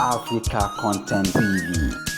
Africa Content TV.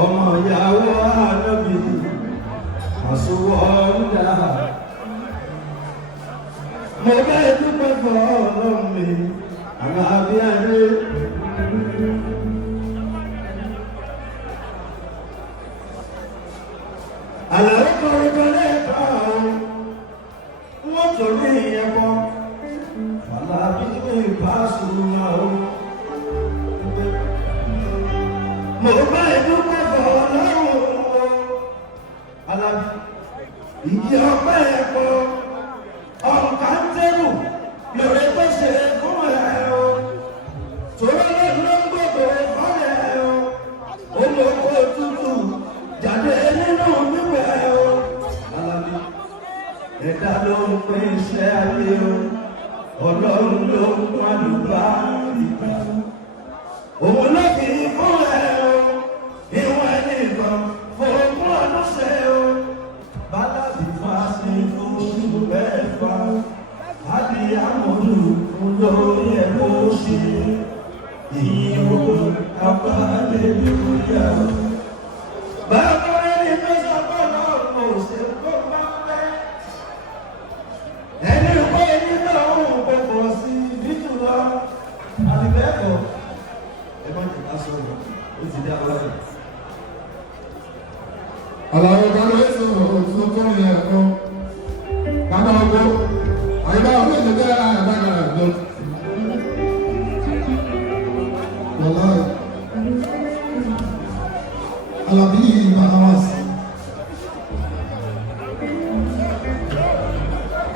ọmọ ìyàwó ànábì àsùnwọ̀ọ́dà mo bẹ́ẹ̀ dúpẹ́ fún ọlọ́run mi àlàáfí ayé. àlàó kọrin kan lẹ́ẹ̀kan wọ́n torí ìyẹn kọ́ fàlàbí ní ìbáṣu náà ó. mo bẹ́ẹ̀ dúpẹ́ fún ọlọ́run alábí ìdí ọpẹ́ ẹ̀kọ́ ọ̀nkàntẹ́rù lórí tó ṣe fún ẹ̀ o tòró lọ́dún gbogbo fọ́lẹ̀ o olóko tútù jáde nínú gbígbẹ́ o alábí ẹ̀dá ló ń pín iṣẹ́ ayé o ọlọ́run ló ń pín àlùbáríkà òun ló fi fún ẹ o ìwọ̀n ẹnìkan fún ogún ọdún ṣe o bálàbí fásitì fún oṣù mẹ́fà àbí àmọ́dù lórí ẹ̀kọ́ ṣe ìyíwò àbálẹ̀lúyà. bàbá ẹni tó sọ pé ọlọ́run ò ṣe kó máa pẹ́ ẹni pé nígbà òun kò pọ̀ sí ìdíjùlọ àbíbẹ́ẹ̀kọ́ ẹ má jẹ́ ká sọ̀rọ̀ ó ti dá wáyé. Àlàó dáná èso òtún tó ní ẹ̀kọ́ dáná ọgbọ́ àyíká ọgbẹ́ ìjọba àdága ẹ̀dọ́. Wọ́lá Alábí yìí máa wá sí.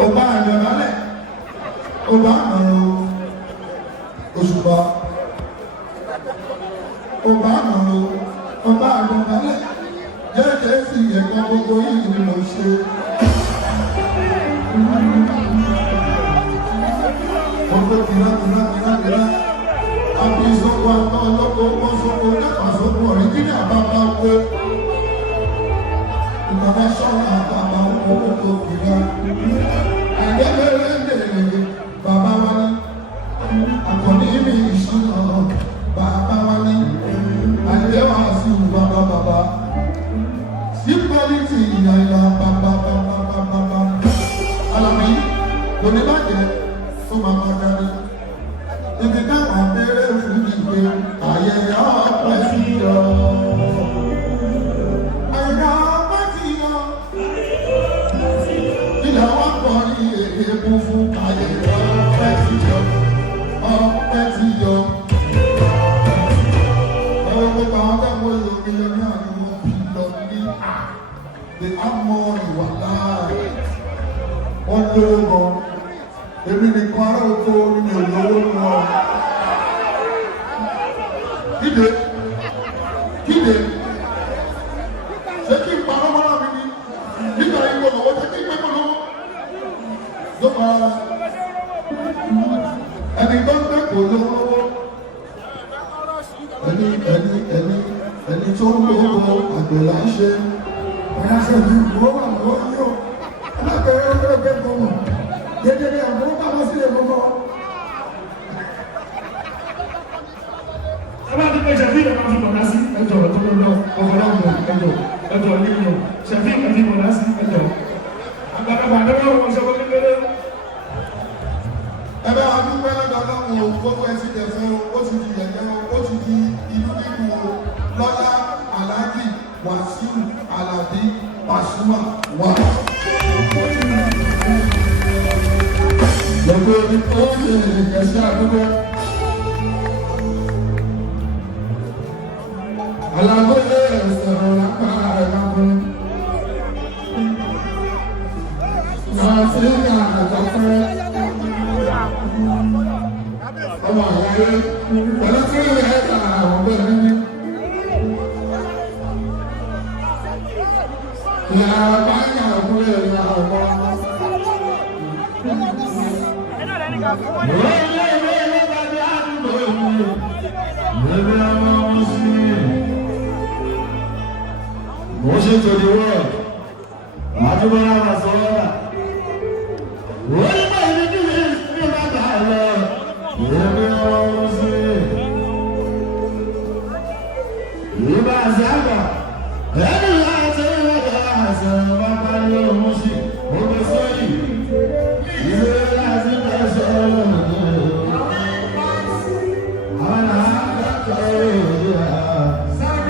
Ọba àyànlálẹ̀ ọba àmàlò Òṣùpá ọba àmàlò ọba àgbọ̀nbalẹ̀ jẹ́jẹ́ sí ẹ̀kọ́ gbogbo yìí ni mo ṣe. Ọkọ̀ kìlá àbí ìsọ́kọ̀ àtọ́ ọlọ́kọ̀ ọkọ̀ sọ́kọ̀ lẹ́pàá sọ́kọ̀ ọ̀rẹ́ kí ní àbábá pé ìgbàgbà sọ́nà àbábá ọkọ̀ kìlá. Àgbẹ̀bẹ̀rẹ̀ lè bàbá wa ní àkọ́ní mi ìṣúná bàbá wa ní àdéhùn àti bàbá. Equality ìyá ìlà bàbá. Alábí kò ní bàjẹ́ tó máa kọ́ dání. Ibi táwọn abẹ́rẹ́ fún ìgbé ayẹyẹ ọ̀pẹ sí yọ. Ayẹyẹ ọ̀pẹ sí yọ. Ilẹ̀ wọn kọ́ ní èdè kún fún ayẹyẹ ọ̀pẹ sí yọ. Ọ̀pẹ sí yọ. Ọ̀pẹ gbogbo àwọn akẹ́kọ̀ọ́ ìlú mílíọ̀nù àdúgbò lọ ní the amọ̀ ìwà láàyè. Wọ́n lówó gan. Èmi nìkan ará oko ní olówó wọn. Kíde, ṣé kí n parọ́ mọ́ra mi ni? Nígbà yìí wọ́n lọ́wọ́ ṣé kí n pẹ́ mọ́ lọ́wọ́? Lọ́pàá ẹni tó ń pẹ́ kò lówó lọ́wọ́. Ẹni tó ń lówó àgbẹ̀ là ń ṣe. Ọ̀yà ṣe ìlú ìwọ́ wà lọ́wọ́ yìí o. Ẹlẹ́gbẹ̀ẹ́ ọgbẹ́ gbọ́mọ̀. Dédé àwọn bàbá sílẹ̀ gbogbo. Ẹ bá ti pé ṣẹ̀fí ìjọba fi bọ̀dá sí ẹjọ́ tó lọ lọ ọ̀gọ̀lọ́gbọ̀ ẹjọ́ nínú ṣẹ̀fí ìjọba fi bọ̀dá sí ẹjọ́. Àgbàlagbà àdébọ̀ wọn ṣe wọ́n kékeré. Ẹ bá wa dúpẹ́ lọ́dọ̀ ọlọ́run o, gbogbo ẹ ti dẹ̀fẹ́ o, ó ti di yẹ̀yẹ́ o, ó ti di ìlú nínú o, Lọ́lá Aláàjì Wàsíù Àlàbí Pàṣúmà wà. Gbogbo ní ó ṣe ìgbésẹ̀ àdúgbò. Alágbóyè ẹ̀sọ̀rọ̀ lápá ẹ̀ka fún. Àti ìgbà àtàkùn. Ọmọ àyáyé pẹ̀lú tí ó yẹ ẹ̀ka àwọn ọgbẹ́ nínú. Ìyá báyà òkúlẹ̀ ìyá ọmọ. Wọ́n lé ìwé ìlú bàbá Motion to the world. Adúgbòrò àbàsọ́lá. Wọ́n bá ibi kí ni ní bàbá lọ. Èmi ọ̀hún sí. Ìbá àṣà àgbà. Ẹni láti wọ́n yà àṣà wọn.